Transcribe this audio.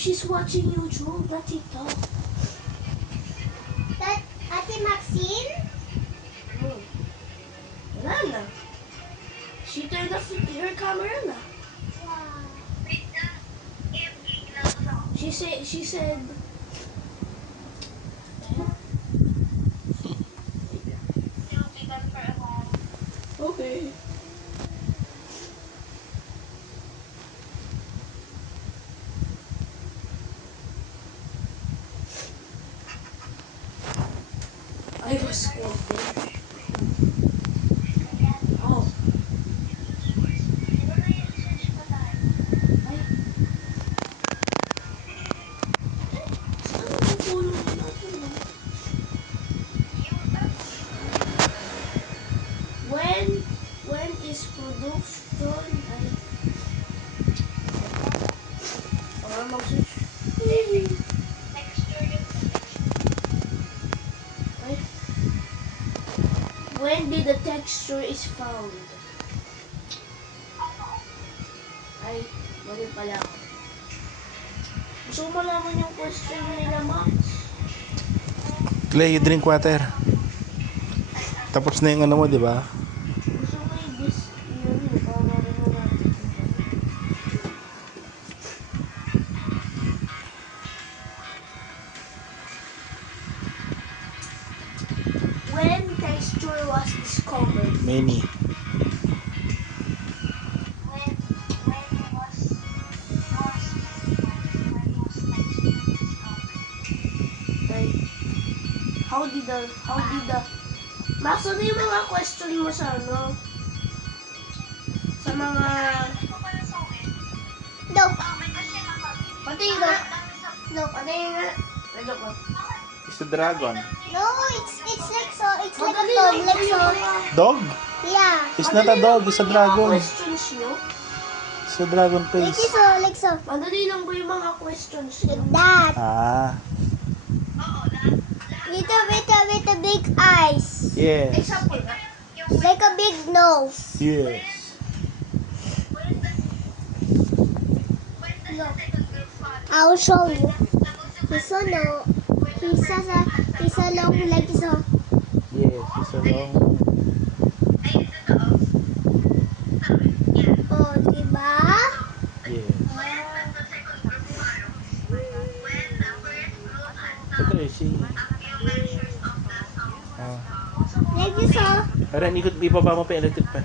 she's watching YouTube, not TikTok. That Ate Maxine? Wala na. She turned off her camera na. Wow. She said, okay. I was scolded. Oh. Ay. Saan ang tulong natin? When is production? Ay. Para mag-search. Ay. When did the texture is found? Ay, mali pala ako. Gusto ko malaman yung question nila, Max. Clay, you drink water. Tapos na yung ano mo, di ba? Gusto ko yun para marinig natin. When texture was discovered? Many. Like, how did the Max, ano yung mga question mo sa ano? Sa mga Dog. pati nga. Pati nga. Joke lang. It's a dragon. No, it's like so. It's like a Madali dog. lang Like po so. yung mga Dog? Yeah. It's not a dog, it's a dragon. questions nyo. It's a dragon Like face. so. Like so. Madali lang po yung mga questions nyo. Like that. Ah, With a big eyes. yes. Example nga. Like a big nose. Yes. Look. I'll show you. He's a no. He's a long leg. So. Yes, it's a long. Oh, diba? Yes. Ito eh, si... Ah. Like so. Aran, ikot, ibaba mo pa yung electric pan.